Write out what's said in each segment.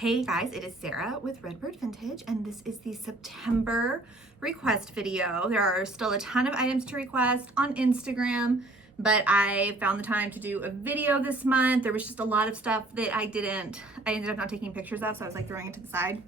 Hey guys, it is Sarah with Redbird Vintage, and this is the September request video. There are still a ton of items to request on Instagram, but I found the time to do a video this month. There was just a lot of stuff that I ended up not taking pictures of, so I was like throwing it to the side.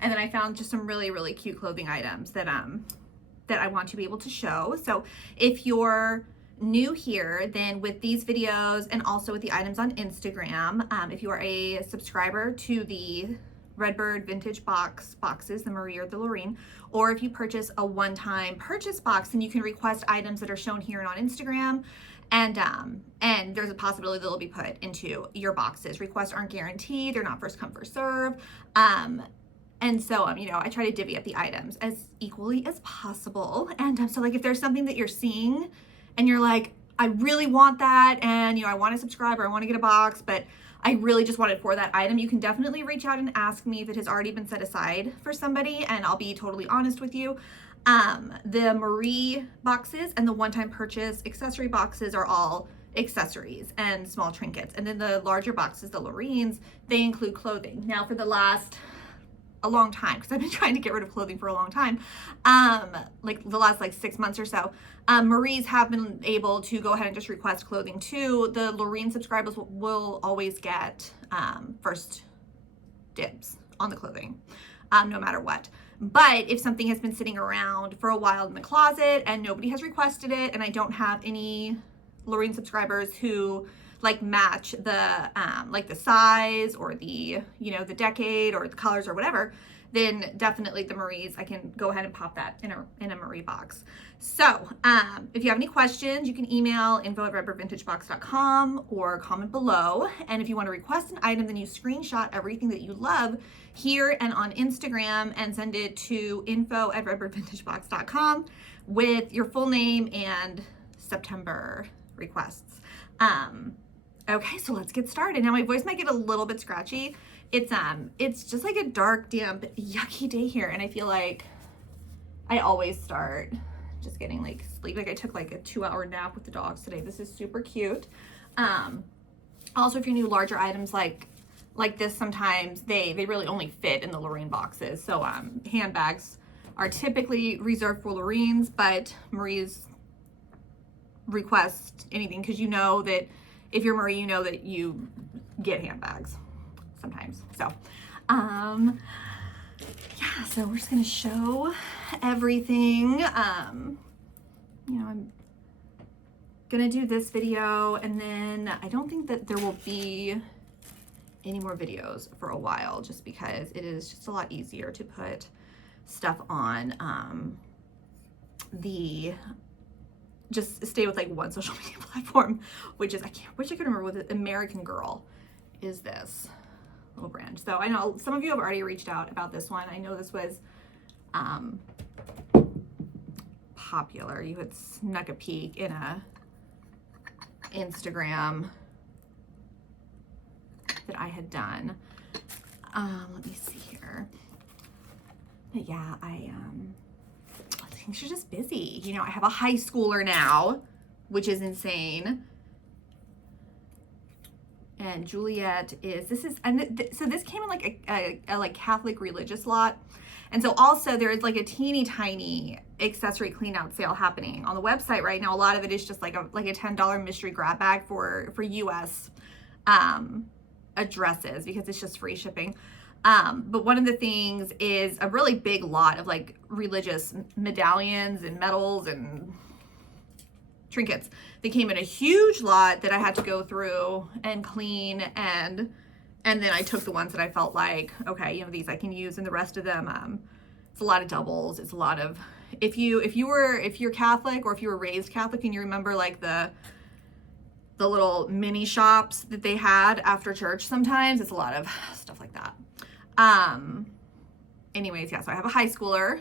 And then I found just some really, really cute clothing items that I want to be able to show. So if you're new here, then with these videos and also with the items on Instagram, if you are a subscriber to the Redbird Vintage boxes, the Marie or the Lorraine, or if you purchase a one-time purchase box, then you can request items that are shown here and on Instagram, and there's a possibility that they'll be put into your boxes. Requests aren't guaranteed; they're not first come first serve. And so, I try to divvy up the items as equally as possible. And so like if there's something that you're seeing and you're like, I really want that, and I want to subscribe or I want to get a box, but I really just want it for that item, you can definitely reach out and ask me if it has already been set aside for somebody, and I'll be totally honest with you. The Marie boxes and the one-time purchase accessory boxes are all accessories and small trinkets. And then the larger boxes, the Loreens, they include clothing. Now for a long time, because I've been trying to get rid of clothing for a long time, like the last 6 months or so, Marie's have been able to go ahead and just request clothing too. The Lorraine subscribers will always get first dibs on the clothing, no matter what. But if something has been sitting around for a while in the closet and nobody has requested it, and I don't have any Lorraine subscribers who match the the size or the the decade or the colors or whatever, then definitely the Marie's, I can go ahead and pop that in a Marie box. So if you have any questions, you can email info@redbirdvintagebox.com or comment below. And if you want to request an item, then you screenshot everything that you love here and on Instagram and send it to info@redbirdvintagebox.com with your full name and September requests. Okay, so let's get started. Now my voice might get a little bit scratchy. It's just like a dark, damp, yucky day here, and I feel like I always start just getting sleep. I took a 2-hour nap with the dogs today. This is super cute. Also, if you need larger items like this, sometimes they really only fit in the Lorraine boxes. So handbags are typically reserved for Loreens, but Marie's request anything, because that if you're Marie, that you get handbags sometimes. So, yeah, so we're just gonna show everything. I'm gonna do this video, and then I don't think that there will be any more videos for a while, just because it is just a lot easier to put stuff on just stay with one social media platform, which is, I wish I could remember what the American Girl is, this little brand. So I know some of you have already reached out about this one. I know this was popular. You had snuck a peek in a Instagram that I had done. Let me see here. But yeah, things are just busy. I have a high schooler now, which is insane. And Juliet so this came in a Catholic religious lot. And so also there is a teeny tiny accessory clean out sale happening on the website right now. A lot of it is just a $10 mystery grab bag for US addresses, because it's just free shipping. But one of the things is a really big lot of religious medallions and medals and trinkets. They came in a huge lot that I had to go through and clean, and then I took the ones that I felt okay, these I can use, and the rest of them, it's a lot of doubles. It's a lot of, if you're Catholic, or if you were raised Catholic and you remember the little mini shops that they had after church, sometimes it's a lot of stuff like that. Anyways, yeah, so I have a high schooler.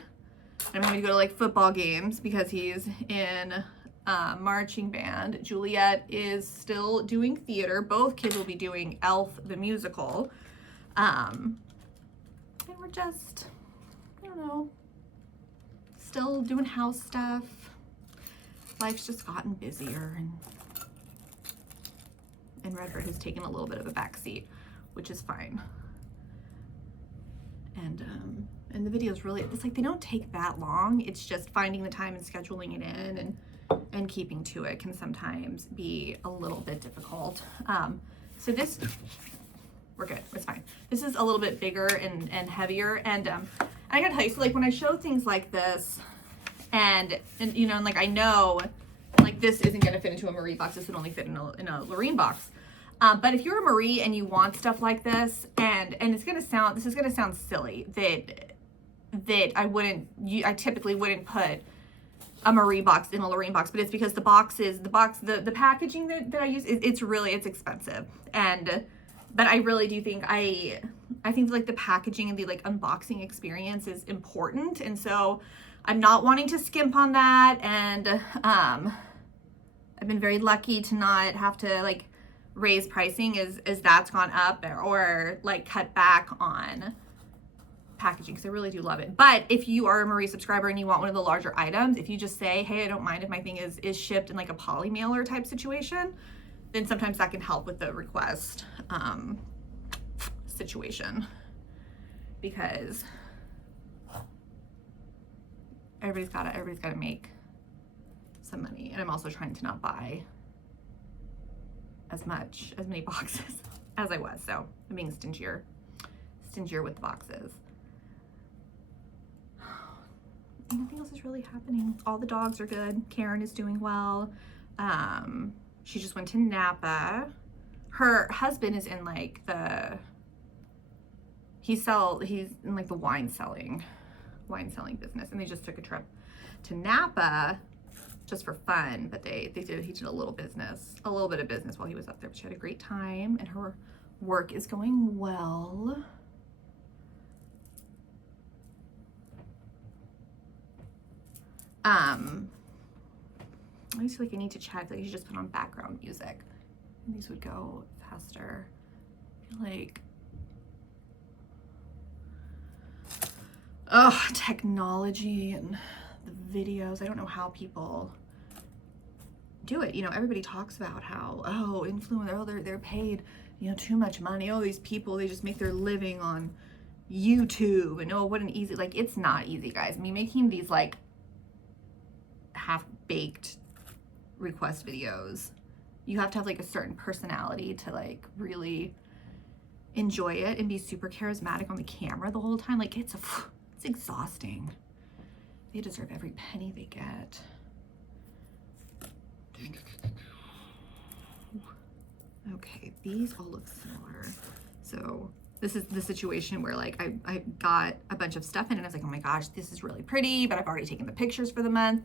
I'm having to go to football games because he's in marching band. Juliet is still doing theater. Both kids will be doing Elf the musical. And we're just, I don't know, still doing house stuff. Life's just gotten busier, and Redbird has taken a little bit of a backseat, which is fine. And the videos really, it's like they don't take that long. It's just finding the time and scheduling it in and keeping to it can sometimes be a little bit difficult. So this, we're good, it's fine. This is a little bit bigger and heavier. And I gotta tell you, so like when I show things like this and you know, and like I know like this isn't gonna fit into a Marie box, this would only fit in a Lorene box. But if you're a Marie and you want stuff like this, and it's gonna sound, this is gonna sound silly that I typically wouldn't put a Marie box in a Lorene box, but it's because the packaging that I use, it's expensive. But I really do think, I think like the packaging and the like unboxing experience is important. And so I'm not wanting to skimp on that. And I've been very lucky to not have to like raise pricing as that's gone up or like cut back on packaging, because I really do love it. But if you are a Marie subscriber and you want one of the larger items, if you just say, hey, I don't mind if my thing is shipped in like a poly mailer type situation, then sometimes that can help with the request situation, because everybody's gotta make some money. And I'm also trying to not buy as many boxes as I was, so I'm being stingier with the boxes. Nothing else is really happening. All the dogs are good. Karen is doing well. She just went to Napa. Her husband is in like he's in like the wine selling business, and they just took a trip to Napa just for fun, but he did a little bit of business while he was up there. But she had a great time, and her work is going well. I just feel like I need to check, like you should just put on background music and these would go faster. I feel like, technology and the videos, I don't know how people do it. You know, everybody talks about how, influencers, they're paid, you know, too much money. Oh, these people, they just make their living on YouTube, and what an easy, like, it's not easy, guys. I mean, making these like half-baked request videos, you have to have like a certain personality to like really enjoy it and be super charismatic on the camera the whole time. Like it's exhausting. They deserve every penny they get. Okay, these all look similar. So this is the situation where like I got a bunch of stuff in and I was like, oh my gosh, this is really pretty, but I've already taken the pictures for the month.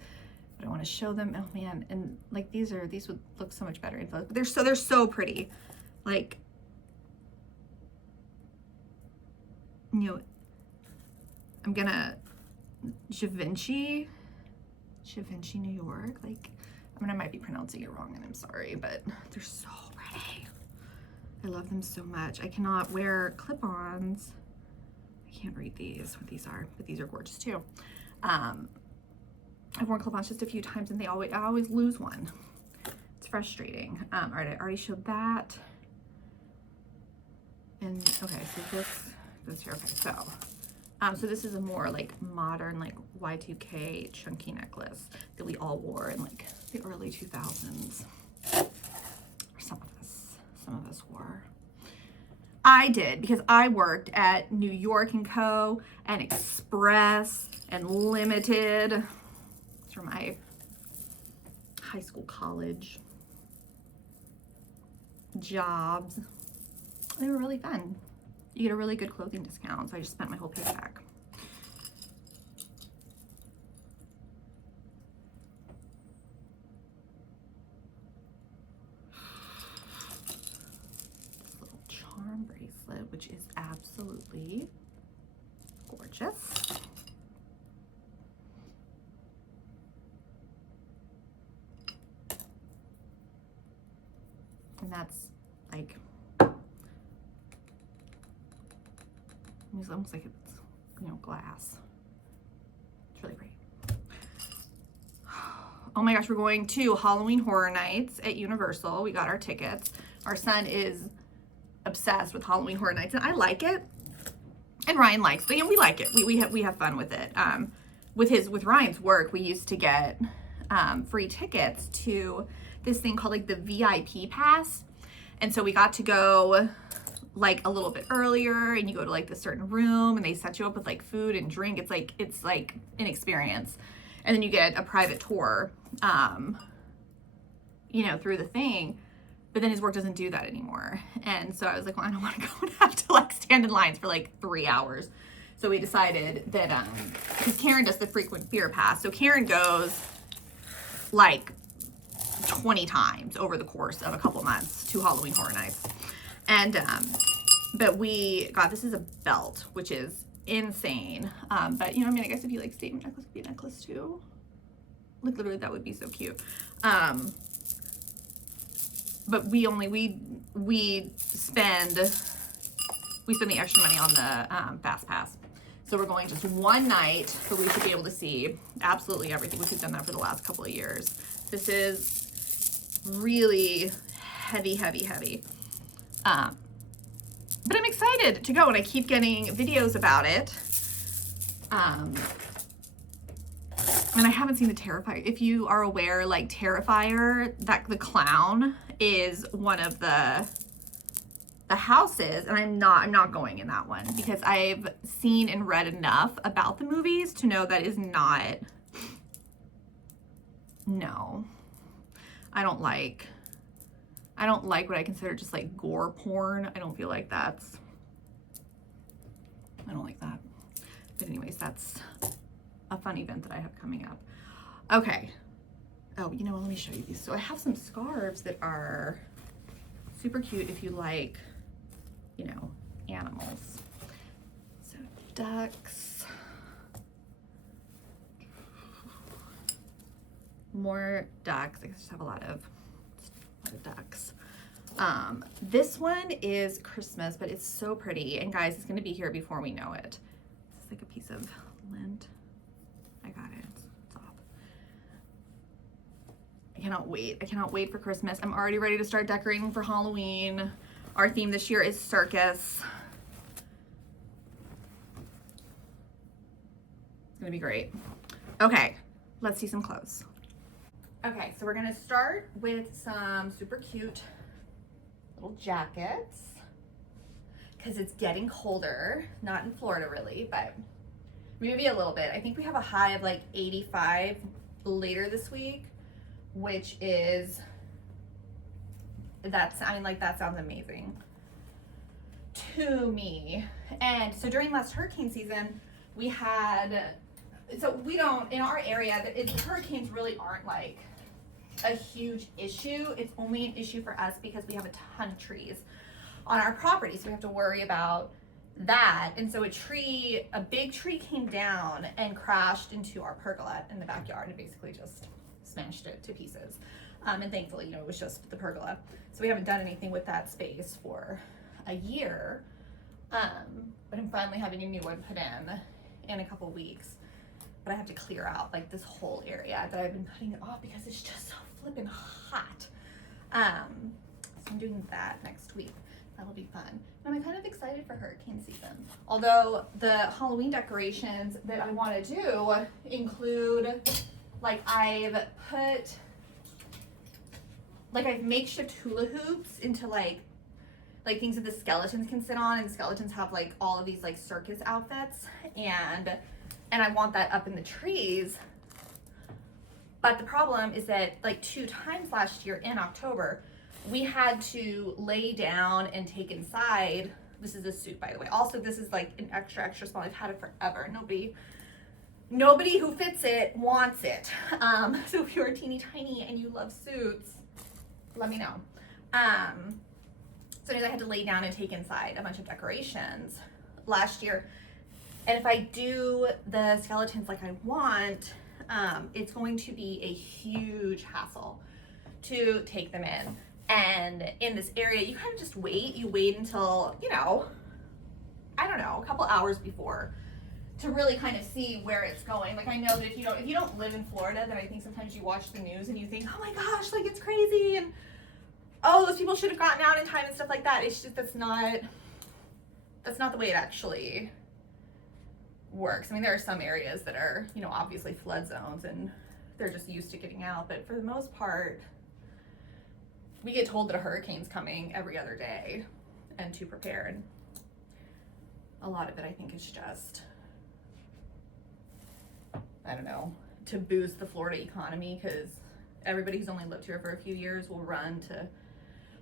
I want to show them. Oh man, and like these would look so much better in photos, but they're so pretty. Like, you know, I'm gonna Givenchy, New York. Like, I mean, I might be pronouncing it wrong, and I'm sorry, but they're so pretty. I love them so much. I cannot wear clip-ons. I can't read what these are, but these are gorgeous too. I've worn clip-ons just a few times and I always lose one. It's frustrating. All right, I already showed that. And okay, so this goes here. Okay, so this is a more like modern, like Y2K chunky necklace that we all wore in like the early 2000s. Or some of us wore. I did, because I worked at New York & Co. and Express and Limited. From my high school, college jobs. They were really fun. You get a really good clothing discount, so I just spent my whole paycheck. This little charm bracelet, which is absolutely gorgeous. And that's like, it's almost like it's, you know, glass. It's really pretty. Oh my gosh, we're going to Halloween Horror Nights at Universal. We got our tickets. Our son is obsessed with Halloween Horror Nights, and I like it. And Ryan likes, but we like it. We have fun with it. With Ryan's work, we used to get free tickets to this thing called like the VIP pass. And so we got to go like a little bit earlier, and you go to like this certain room and they set you up with like food and drink. It's like an experience. And then you get a private tour, through the thing. But then his work doesn't do that anymore. And so I was like, well, I don't want to go and have to like stand in lines for like 3 hours. So we decided that, because Karen does the frequent beer pass. So Karen goes like 20 times over the course of a couple months to Halloween Horror Nights. And, but this is a belt, which is insane. But I guess if you like statement necklace, could be a necklace too. Like literally that would be so cute. But we spend the extra money on the fast pass. So we're going just one night, but we should be able to see absolutely everything. We've done that for the last couple of years. This is really heavy. But I'm excited to go, and I keep getting videos about it. And I haven't seen the Terrifier. If you are aware, like Terrifier, that the clown is one of the houses, and I'm not going in that one because I've seen and read enough about the movies to know that is not. No, I don't like what I consider just like gore porn. I don't feel like I don't like that. But anyways, that's a fun event that I have coming up. Okay. Oh, let me show you these. So I have some scarves that are super cute if you like, animals. So ducks. More ducks. I just have a lot of ducks. This one is Christmas, but it's so pretty. And guys, it's going to be here before we know it. This is like a piece of lint. I got it. It's off. I cannot wait for Christmas. I'm already ready to start decorating for Halloween. Our theme this year is circus. It's going to be great. Okay, let's see some clothes. Okay, so we're gonna start with some super cute little jackets because it's getting colder. Not in Florida really, but maybe a little bit. I think we have a high of like 85 later this week, which is, that sounds amazing to me. And so during last hurricane season, we had, in our area, hurricanes really aren't like a huge issue. It's only an issue for us because we have a ton of trees on our property, so we have to worry about that. And so a big tree came down and crashed into our pergola in the backyard and basically just smashed it to pieces. And thankfully, it was just the pergola. So we haven't done anything with that space for a year. But I'm finally having a new one put in a couple weeks. But I have to clear out like this whole area that I've been putting it off because it's just so flippin' hot. So I'm doing that next week. That'll be fun. And I'm kind of excited for hurricane season. Although the Halloween decorations that I want to do include, I've makeshift hula hoops into like things that the skeletons can sit on, and the skeletons have like all of these like circus outfits, and I want that up in the trees. But the problem is that like 2 times last year in October, we had to lay down and take inside. This is a suit, by the way. Also, this is like an extra small. I've had it forever. Nobody who fits it wants it. So if you're teeny tiny and you love suits, let me know. So anyways, I had to lay down and take inside a bunch of decorations last year. And if I do the skeletons like I want, it's going to be a huge hassle to take them in. And in this area, you kind of just wait. You wait until, I don't know, a couple hours before to really kind of see where it's going. Like, I know that if you don't live in Florida, then I think sometimes you watch the news and you think, oh my gosh, like it's crazy, and oh, those people should have gotten out in time and stuff like that. It's just that's not the way it actually works. I mean, there are some areas that are, you know, obviously flood zones and they're just used to getting out, but for the most part, we get told that a hurricane's coming every other day and to prepare. And a lot of it, I think, is just, I don't know, to boost the Florida economy, because everybody who's only lived here for a few years will run to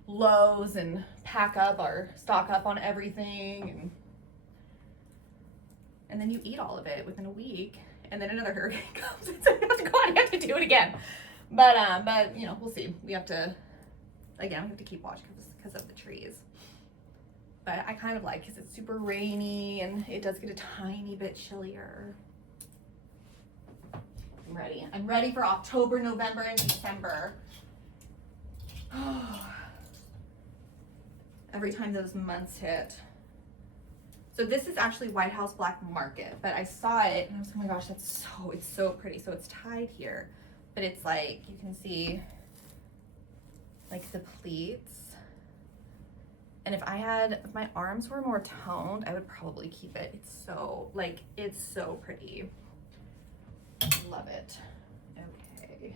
Lowe's and pack up or stock up on everything, and then you eat all of it within a week, and then another hurricane comes, and so you have to go out and you have to do it again. But you know, we'll see. We have to keep watching because of the trees. But I kind of like, because it's super rainy and it does get a tiny bit chillier. I'm ready for October, November, and December. Every time those months hit. So this is actually White House Black Market, but I saw it and I was like, oh my gosh, it's so pretty. So it's tied here, but it's like, you can see like the pleats. And if my arms were more toned, I would probably keep it. It's so pretty. Love it. Okay.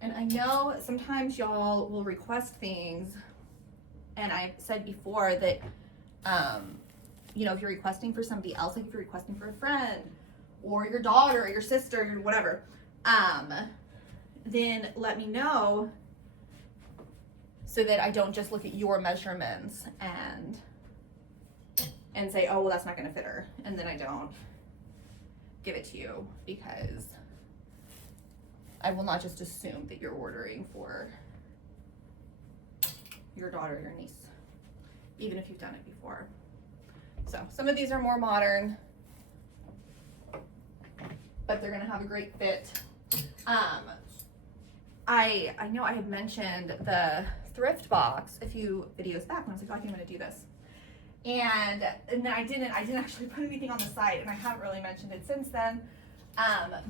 And I know sometimes y'all will request things, and I've said before that, you know, if you're requesting for somebody else, like if you're requesting for a friend or your daughter or your sister or whatever, then let me know so that I don't just look at your measurements and say, oh, well, that's not gonna fit her, and then I don't give it to you, because I will not just assume that you're ordering for your daughter or your niece, even if you've done it before. So some of these are more modern, but they're gonna have a great fit. I know I had mentioned the thrift box a few videos back when I was like, oh, I think I'm gonna do this. And then I didn't actually put anything on the site, and I haven't really mentioned it since then.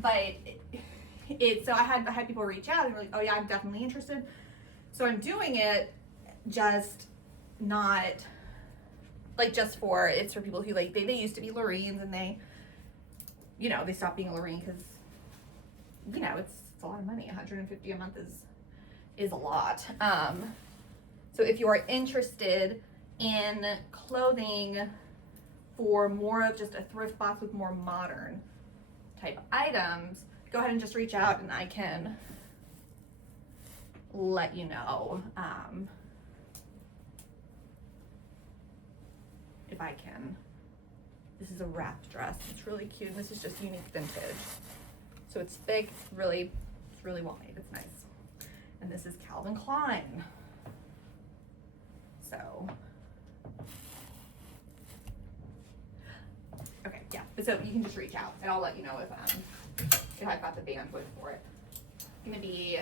But so I had people reach out and were like, oh yeah, I'm definitely interested. So I'm doing it, just not like it's for people who like, they used to be Loreens, and they, you know, they stopped being a Loreen because, you know, it's a lot of money. $150 a month is a lot. So if you are interested in clothing for more of just a thrift box with more modern type items, go ahead and just reach out and I can let you know if I can. This is a wrapped dress. It's really cute. This is just unique vintage. So it's big, it's really well made. It's nice. And this is Calvin Klein. So, okay, yeah. So you can just reach out and I'll let you know if I've got the bandwidth for it. I'm gonna be,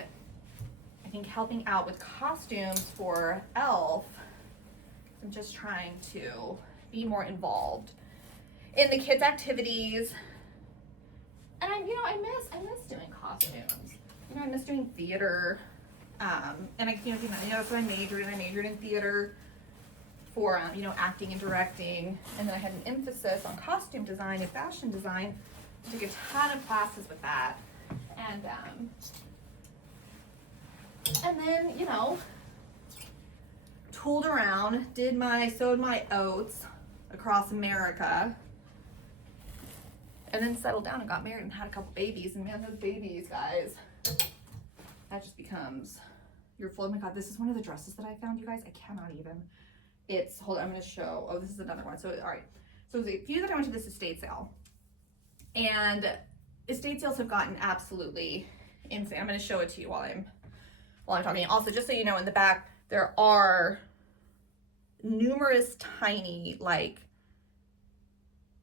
I think, helping out with costumes for Elf. I'm just trying to be more involved in the kids' activities. And I miss doing costumes. You know, I miss doing theater. And that's what I majored in. I majored in theater for, acting and directing. And then I had an emphasis on costume design and fashion design. I took a ton of classes with that. And then, tooled around, sowed my oats across America. And then settled down and got married and had a couple babies. And man, those babies, guys, that just becomes your flow. Oh my God, this is one of the dresses that I found, you guys. I cannot even. Hold on, I'm going to show. Oh, this is another one. So, all right. So there's a few that I went to this estate sale. And estate sales have gotten absolutely insane. I'm going to show it to you while I'm talking. Also, just so you know, in the back, there are numerous tiny,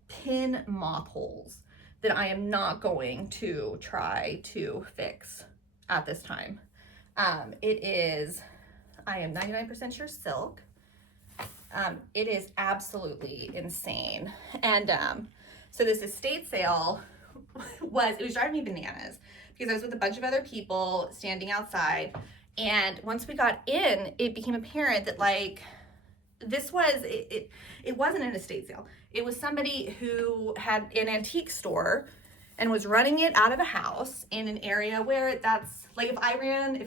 pin moth holes that I am not going to try to fix at this time. I am 99% sure silk. It is absolutely insane. And so this estate sale was driving me bananas because I was with a bunch of other people standing outside And once we got in, it became apparent that like this was, it wasn't an estate sale. It was somebody who had an antique store and was running it out of a house in an area where that's like, if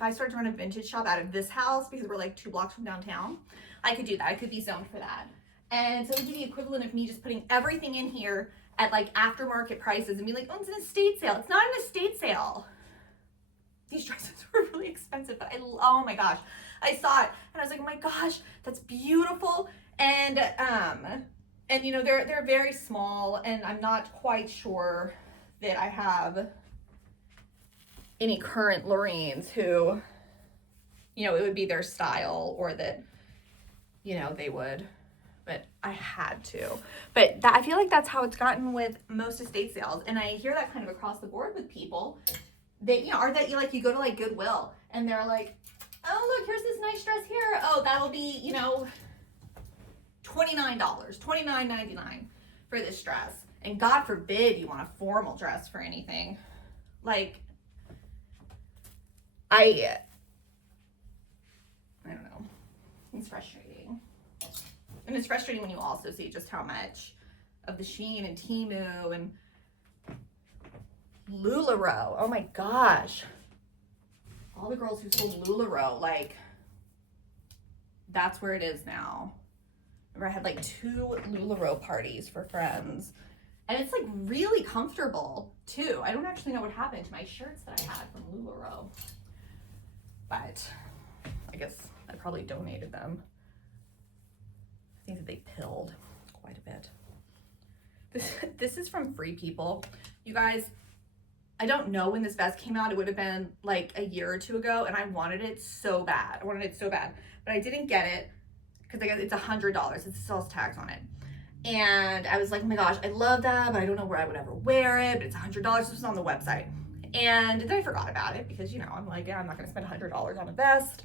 I started to run a vintage shop out of this house, because we're like 2 blocks from downtown, I could do that. I could be zoned for that. And so it would be the equivalent of me just putting everything in here at like aftermarket prices and be like, oh, it's an estate sale. It's not an estate sale. These dresses were really expensive, but oh my gosh, I saw it and I was like, oh my gosh, that's beautiful. And you know, they're very small, and I'm not quite sure that I have any current Loreens who, you know, it would be their style, or that, you know, they would, but I had to. But I feel like that's how it's gotten with most estate sales. And I hear that kind of across the board with people. They, you know, are that you go to like Goodwill and they're like, oh, look, here's this nice dress here. Oh, that'll be, you know, $29, $29.99 for this dress. And God forbid you want a formal dress for anything. Like, I don't know. It's frustrating. And it's frustrating when you also see just how much of the Shein and Temu and LuLaRoe. Oh my gosh. All the girls who sold LuLaRoe, like, that's where it is now. Remember, I had like 2 LuLaRoe parties for friends. And it's like really comfortable too. I don't actually know what happened to my shirts that I had from LuLaRoe. But I guess I probably donated them. I think that they pilled quite a bit. This is from Free People. You guys, I don't know when this vest came out. It would have been like a year or 2 ago, and I wanted it so bad. But I didn't get it because it's $100. It still has tags on it. And I was like, oh my gosh, I love that, but I don't know where I would ever wear it, but it's $100. This was on the website. And then I forgot about it because, you know, I'm like, yeah, I'm not going to spend $100 on a vest.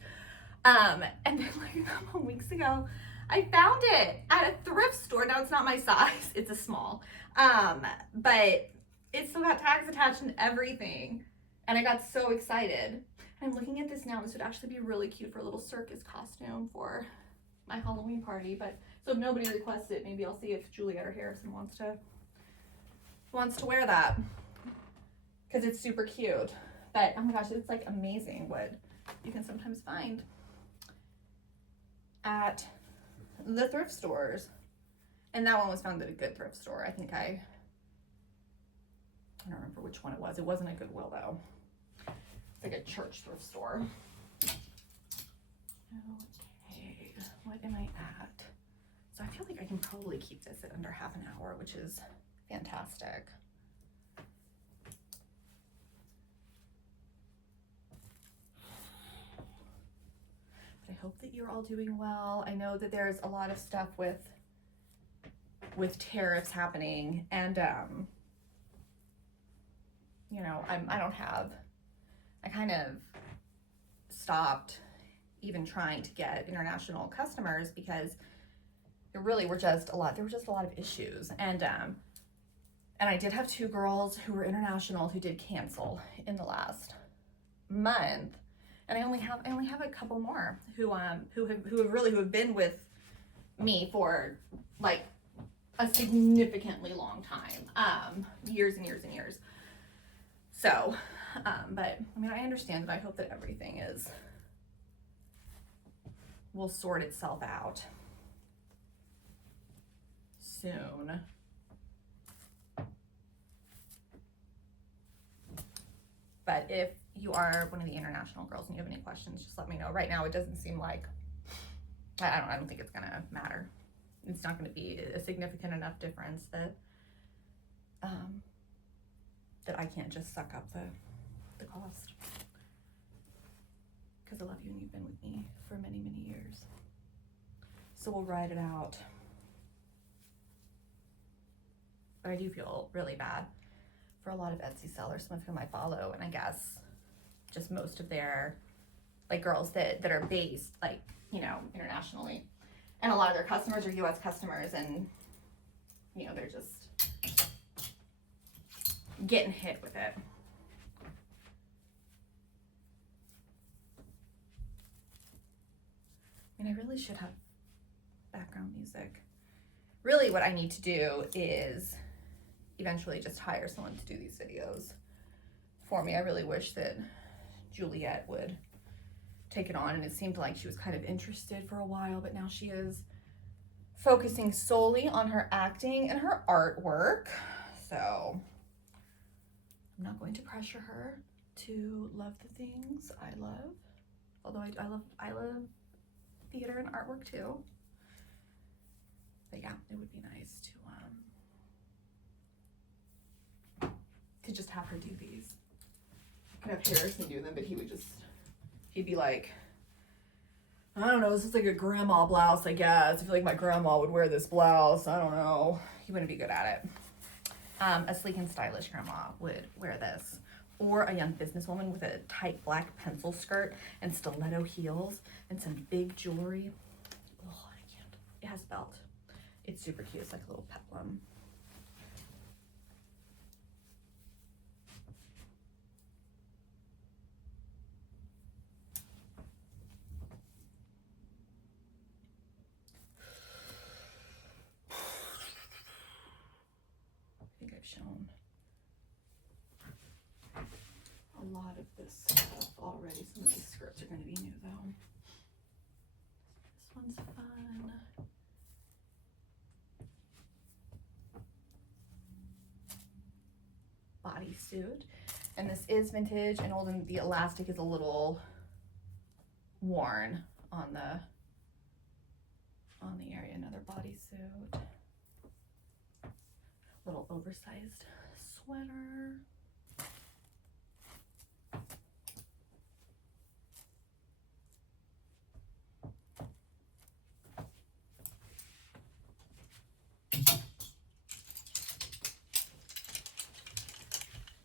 And then like a couple weeks ago, I found it at a thrift store. Now it's not my size. It's a small. But it still got tags attached and everything. And I got so excited. And I'm looking at this now. This would actually be really cute for a little circus costume for my Halloween party. But so if nobody requests it, maybe I'll see if Juliet or Harrison wants to wear that, because it's super cute. But oh my gosh, it's like amazing what you can sometimes find at the thrift stores. And that one was found at a good thrift store. I think I don't remember which one it was. It wasn't a Goodwill though. It's like a church thrift store. Okay, what am I at? So I feel like I can probably keep this at under half an hour, which is fantastic. But I hope that you're all doing well. I know that there's a lot of stuff with tariffs happening, and you know, I kind of stopped even trying to get international customers because there were just a lot of issues. And I did have 2 girls who were international who did cancel in the last month. And I only have a couple more who have been with me for like a significantly long time, years and years and years. So, but I mean, I understand, but I hope that everything will sort itself out soon. But if you are one of the international girls and you have any questions, just let me know. Right now, it doesn't seem like, I don't think it's gonna matter. It's not gonna be a significant enough difference that that I can't just suck up the cost. Because I love you and you've been with me for many, many years. So we'll ride it out. But I do feel really bad for a lot of Etsy sellers, some of whom I follow, and I guess just most of their like girls that are based like, you know, internationally, and a lot of their customers are US customers, and you know, they're just getting hit with it. I mean, I really should have background music. Really what I need to do is eventually just hire someone to do these videos for me. I really wish that Juliet would take it on, and it seemed like she was kind of interested for a while, but now she is focusing solely on her acting and her artwork. So I'm not going to pressure her to love the things I love, although I love theater and artwork too. But yeah, it would be nice to just have her do these. I could have Harrison do them, but he'd be like, I don't know, this is like a grandma blouse, I guess. I feel like my grandma would wear this blouse. I don't know. He wouldn't be good at it. A sleek and stylish grandma would wear this. Or a young businesswoman with a tight black pencil skirt and stiletto heels and some big jewelry. Oh, I can't. It has a belt. It's super cute. It's like a little peplum. Shown a lot of this stuff already. Some of these skirts are going to be new though. This one's fun. Bodysuit, and this is vintage and old, and the elastic is a little worn on the area. Another bodysuit. Little oversized sweater.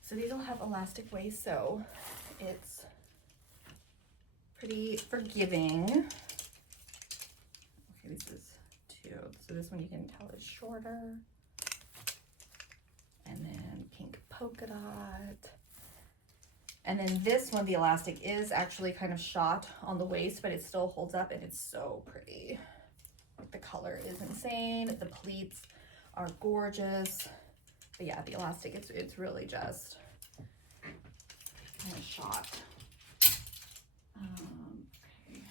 So these will have elastic waist, so it's pretty forgiving. Okay, this is two. So this one you can tell is shorter. And then pink polka dot. And then this one, the elastic is actually kind of shot on the waist, but it still holds up, and it's so pretty. Like, the color is insane. The pleats are gorgeous. But yeah, the elastic, it's really just kind of shot. Okay.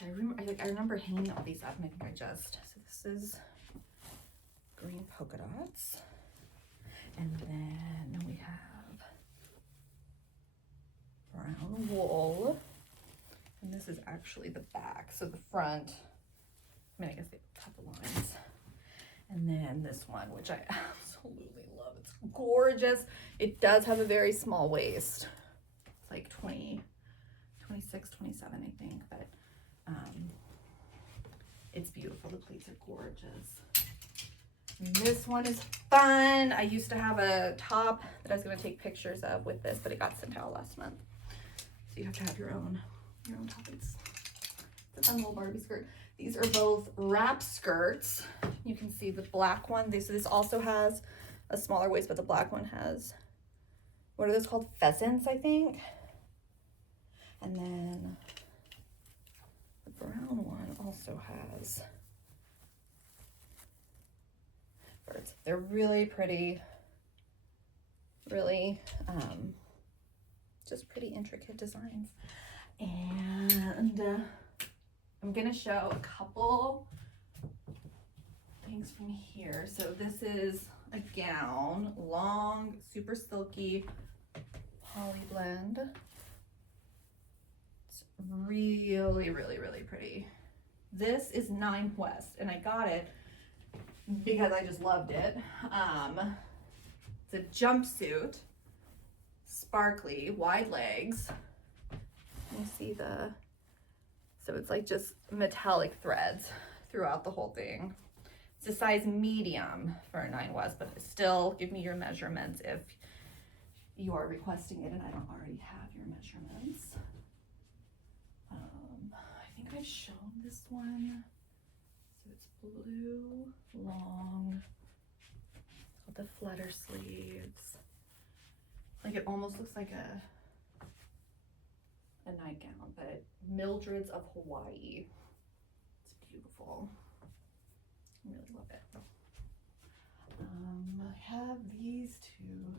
So I remember hanging all these up, and I think I just, so this is green polka dots. And then we have brown wool. And this is actually the back. So the front, I mean, I guess they have the lines. And then this one, which I absolutely love. It's gorgeous. It does have a very small waist. It's like 26, 27, I think. But it's beautiful. The pleats are gorgeous. This one is fun. I used to have a top that I was going to take pictures of with this, but it got sent out last month. So you have to have your own top. It's a fun little Barbie skirt. These are both wrap skirts. You can see the black one. So this also has a smaller waist, but the black one has, what are those called? Pheasants, I think. And then the brown one also has birds. They're really pretty, really just pretty intricate designs. And I'm gonna show a couple things from here. So this is a gown, long, super silky poly blend. It's really, really, really pretty. This is 9 West, and I got it because I just loved it. It's a jumpsuit, sparkly, wide legs. You see so it's like just metallic threads throughout the whole thing. It's a size medium for a 9 West, but still give me your measurements if you are requesting it and I don't already have your measurements. I think I've shown this one. So it's blue, long, with the flutter sleeves. Like, it almost looks like a nightgown, but Mildred's of Hawaii. It's beautiful. I really love it. I have these two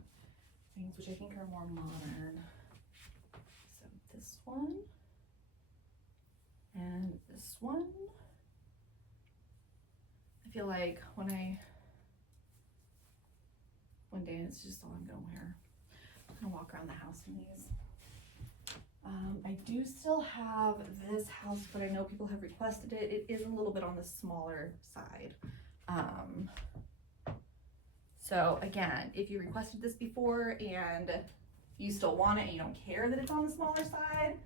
things which I think are more modern. So this one and this one. I feel like one day it's just all I'm gonna wear. I'm gonna walk around the house in these. I do still have this house, but I know people have requested it. It is a little bit on the smaller side. So again, if you requested this before and you still want it and you don't care that it's on the smaller side,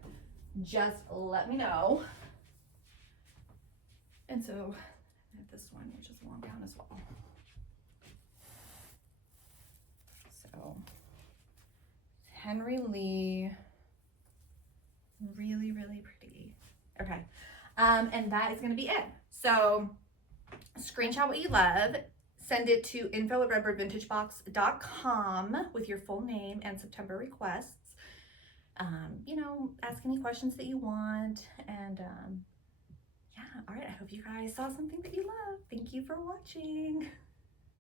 just let me know. And so I have this one, which is a long gown as well. So Henry Lee, really, really pretty. Okay, and that is gonna be it. So screenshot what you love, send it to info@redbirdvintagebox.com with your full name and September requests. You know, ask any questions that you want, and yeah, all right, I hope you guys saw something that you love. Thank you for watching.